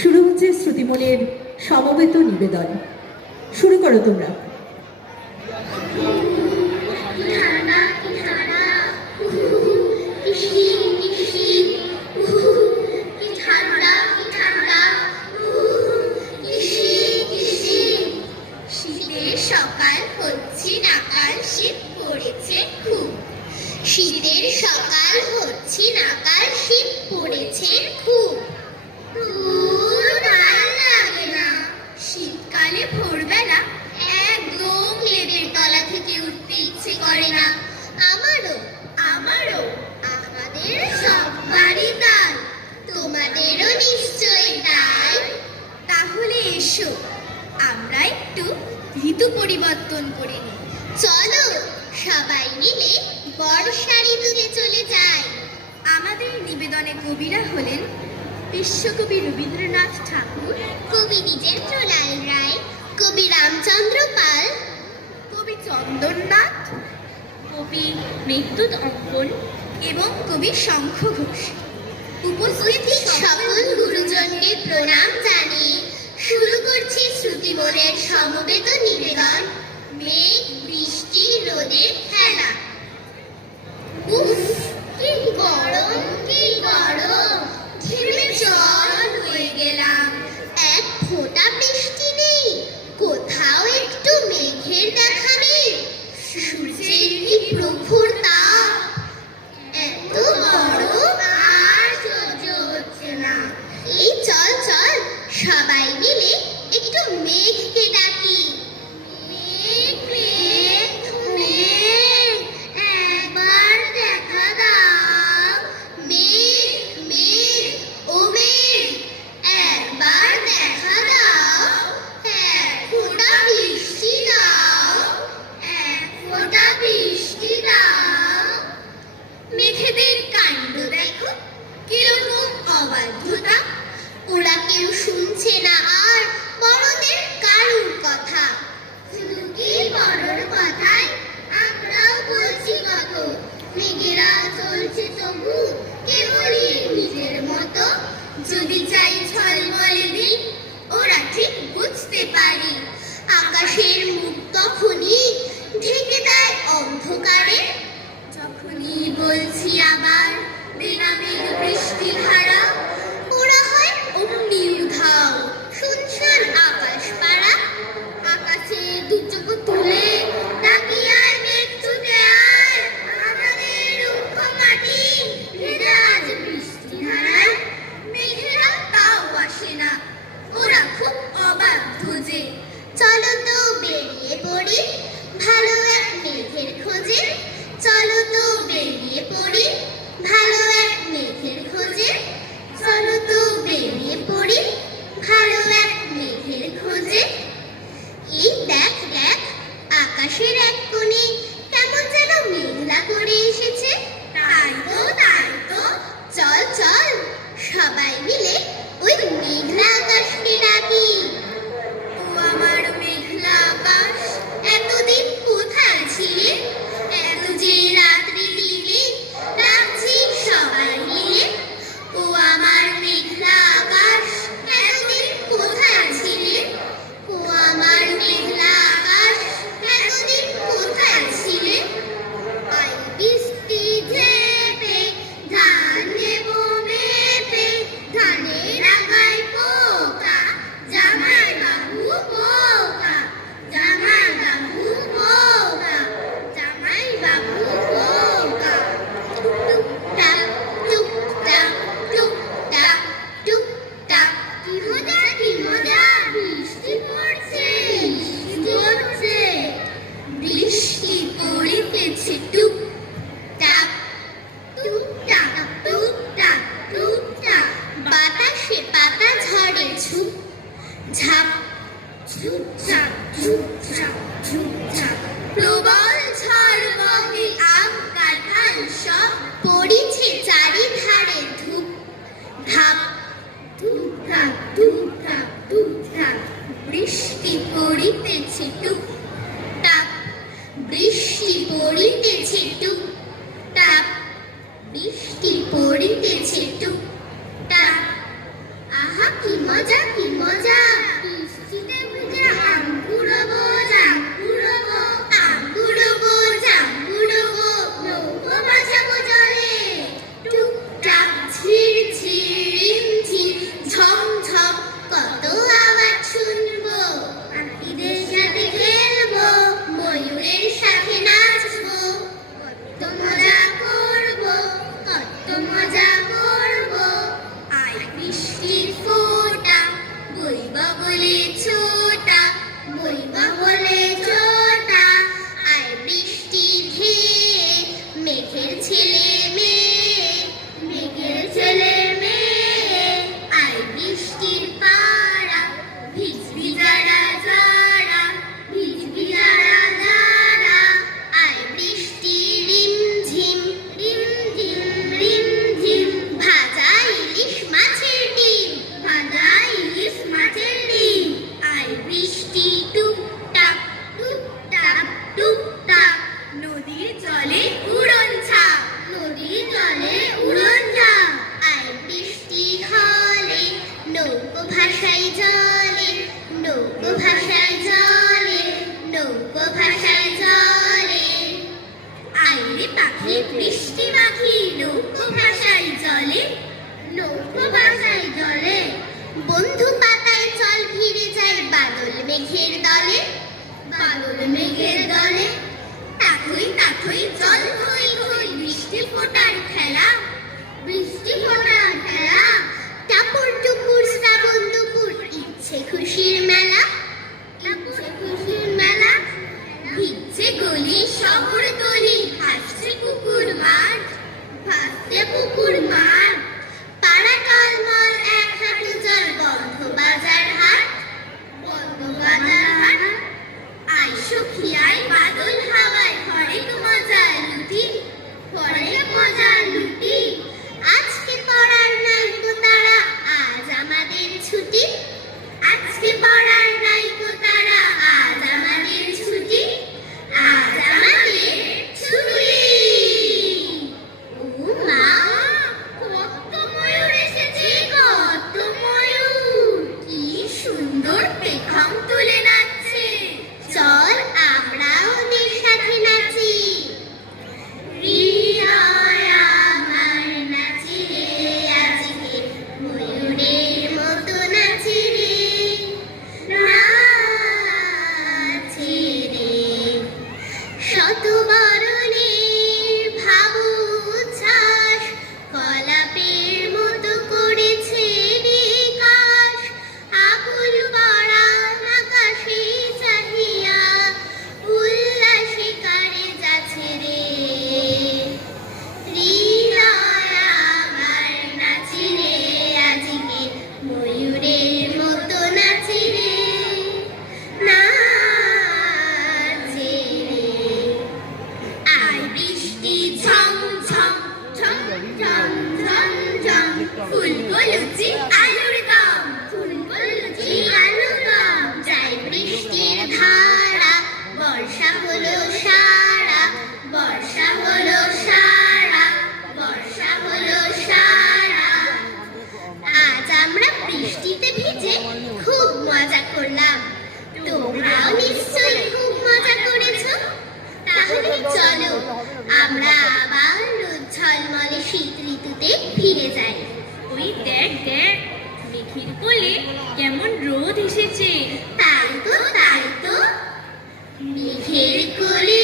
শুরু হচ্ছে শ্রুতিমনের সমবেত নিবেদন। শুরু করো তোমরা। সকাল হচ্ছে নাকাল শীত পড়েছে খুব। শীতের সকাল হচ্ছে নাকাল শীত পড়েছে খুব। ভাল লাগে না শীতকালে ভোরবেলা একদম লেপের তলা থেকে উঠতে ইচ্ছে করে না। আমারও আমারও আমাদের সবারই তাই, তোমাদেরও নিশ্চয়ই তাই। তাহলে এসো আমরা একটু ঋতু পরিবর্তন করে নিই। চলো সবাই মিলে বর্ষা ঋতুতে চলে যাই। আমাদের নিবেদনে কবিরা হলেন বিশ্বকবি রবীন্দ্রনাথ ঠাকুর, কবি দ্বিজেন্দ্রলাল রায়, কবি রামচন্দ্র পাল, কবি চন্দননাথ, কবি মেঘদূত অঙ্কন এবং কবি শঙ্খ ঘোষ। উপস্থিত সকল গুরুজনকে প্রণাম জানিয়ে শুরু করছি শ্রুতিমনের সমবেত নিবেদন, মেঘ বৃষ্টি রোদের খেলা। উফ কি গরম, কি গরম, ঘেমে জল হয়ে গেলাম। এক ফোঁটা বৃষ্টি নেই, কোথাও একটু মেঘের দেখা নেই। সূর্যের কি প্রখর তাপ, এত গরম আর সহ্য হচ্ছে না। এই চল চল সবাই মিলে একটু মেঘকে ডাকি। মেঘ মেঘ মেঘ একবার দেখা দাও। মেঘ মেঘ ও মেঘ একবার দেখা দাও। এক ফোঁটা বৃষ্টি দাও, এক ফোঁটা বৃষ্টি দাও। মেঘেদের কাণ্ড দেখো কিরকম অবাধ্যতা, ওরা কেউ শুনছে না আর বড়দের কারুর কথা। শুধু কি বড়র কথায় আমরাও বলছি কত। মেঘেরা চলছে তবু কেবলই নিজের মতো। যদি চাই ঝলমলে দিন ওরা ঠিক বুঝতে পারি। আকাশের মুখ তখনই ঢেকে দেয় অন্ধকারে। যখনই বলছি আবার বিনা মেঘ বৃষ্টি ধারা, ওরা হয় অমনি উধাও শুনশান আকাশ পাড়া। আকাশে দু চোখ তুলে তাকিয়ে আয় মেঘ ছুটে আয়, আমাদের রুক্ষ মাটি ভেজে আজ বৃষ্টি ধারায়। মেঘেরা তাও আসে না, ওরা খুব অবাধ্য যে। চলো তো বেরিয়ে পড়ি ভালো এক মেঘের খোঁজে। চলো তো বেরিয়ে পড়ি ভালো এক মেঘের খোঁজে। চলো তো বেরিয়ে পড়ি ভালো এক মেঘের খোঁজে। এই দেখ দেখ আকাশের এক কোণে কেমন যেন মেঘলা করে এসেছে। তাই তো তাই তো, চল চল সবাই মিলে ওই মেঘলা আকাশকে ডাকি। ও আমার মেঘলা আকাশ, এতদিন কোথায় ছিলে? এত যে রাত্রি দিলে ডাকছি সবাই মিলে। ও আমার মেঘলা আকাশ, এতদিন কোথায় ছিলে? ও আমার মেঘলা আকাশ, এতদিন কোথায় ছিলে? আই বৃষ্টি ঝেপে ধান দেব মেপে, ধানের আগায় পোকা জামাই বাবু পোকা, জামাই বাবু পোকা, জামাই বাবু পোকা। টুকটাক টুকটাক টুকটাক টুকটাক, কি মজা কি মজা, বৃষ্টি পড়ছে বৃষ্টি পড়ছে। বৃষ্টি পড়িতেছে টুকটাক টুকটাক টুকটাক টুকটাক। বাতাসে পাতা ঝরে ঝুপ ঝাপ ঝুপঝাপ ঝুপঝাপ ঝুপঝাপ। প্রবল ঝড় বহে আম কাঁঠাল সব পড়িছে চারিধারে ধূপ ধাপ ধূপ ধাপ ধূপ ধাপ ধূপ ধাপ। বৃষ্টি পড়িতেছে টুকটাক, বৃষ্টি পড়িতেছে টুকটাক, বৃষ্টি পড়িতেছে টুকটাক। আহা কি মজা কি মজা, বৃষ্টিতে ভিজে আম কুড়োবো, জাম কুড়োবো, আম কুড়োবো, জাম কুড়োবো, নৌকো ভাসাবো জলে। টুকটাক ঝির ঝির রিমঝিম ঝমঝম কত আওয়াজ শুনবো। পাখিদের সাথে খেলবো, ময়ূরের সাথে নাচবো, কত মজা করবো, কত মজা করবো। আয় বৃষ্টির ফোঁটা, বইবা বলে ছোটা, বইবা বলে ছোটা। আয় বৃষ্টি ধেয়ে মেঘের ছেলে মেয়ে, মেঘের ছেলে মেয়ে। আয় বৃষ্টির পাড়া, ভিজবি যারা যারা, ভিজবি যারা যারা। আয় বৃষ্টি রিমঝিম রিমঝিম রিমঝিম, ভাজা ইলিশ মাছের ডিম, ভাজা ইলিশ মাছের ডিম। আয় বৃষ্টি টুকটাক টুকটাক টুকটাক, নদীর জলে উড়ন ছাপ, নদীর জলে উড়ন ছাপ। আয় বৃষ্টি হলে নৌকো ভাসাই জলে, নৌকো ভাসাই জলে, নৌকো ভাসাই জলে। আইরে পাখি বৃষ্টি মাখি, নৌকো ভাসাই জলে, নৌকো ভাসাই জলে। বন্ধু পাতায় চল ভিড়ে যায় বাদল মেঘের দলে, বাদল মেঘের দলে। তাথই তাথই জল হই হই, বৃষ্টি ফোঁটার খেলা, বৃষ্টি ফোঁটার খেলা। টাপুর টুপুর শ্রাবণ দুপুর, ইচ্ছে খুশির মেলা, ইচ্ছে খুশির মেলা। ভিজছে গলি শহর গলি, হাসছে পুকুর মাঠ, ভাসছে পুকুর মাঠ। পাড়া টলমল এক হাঁটু জল, বন্ধ বাজার হাট, বন্ধ বাজার হাট। আয় সখী আয় বাদল হাওয়ায়, হরেক মজা লুটি, হরেক মজা লুটি। আজকে পড়ার নাই তো তারা, আজ আমাদের ছুটি, আজকে পড়ার নাই তো তারা, আজ আমাদের ছুটি, আজ আমাদের ছুটি। ও মা, কত ময়ূর এসেছে, কত ময়ূর, কি সুন্দর পেখম তুলে নাচছে। চল আমরা ওদের সাথে নাচি। হৃদয় আমার নাচে রে আজকে, ময়ূরের মতো নাচে রে, নাচে রে। শত বরণের ভাব উচ্ছ্বাস, কলাপের মতো করেছে বিকাশ। আকুল পরাণ আকাশে চাহিয়া, উল্লাসে কারে যাচ্ছে রে। হৃদয় আমার নাচে রে আজকে, ময়ূরের মতো নাচে রে, নাচে রে। আয় বৃষ্টি ঝম ঝম ঝম ঝম ঝম ঝম, ফুলকো লুচি আলুর দম, ফুলকো লুচি আলুর দম। যাই বৃষ্টির ধারা, বর্ষা হলো সারা, বর্ষা হলো সারা, বর্ষা হলো সারা। আজ আমরা বৃষ্টিতে ভিজে খুব মজা করলাম, তোমরাও নিশ্চয়ই খুব মজা করেছো। তাহলে চলো আমরা আবার রোদ ঝলমলে শীত ঋতুতে ফিরে যাই। ওই দেখ দেখ, মেঘের কোলে কেমন রোদ এসেছে। তাই তো তাই তো, মেঘের কোলে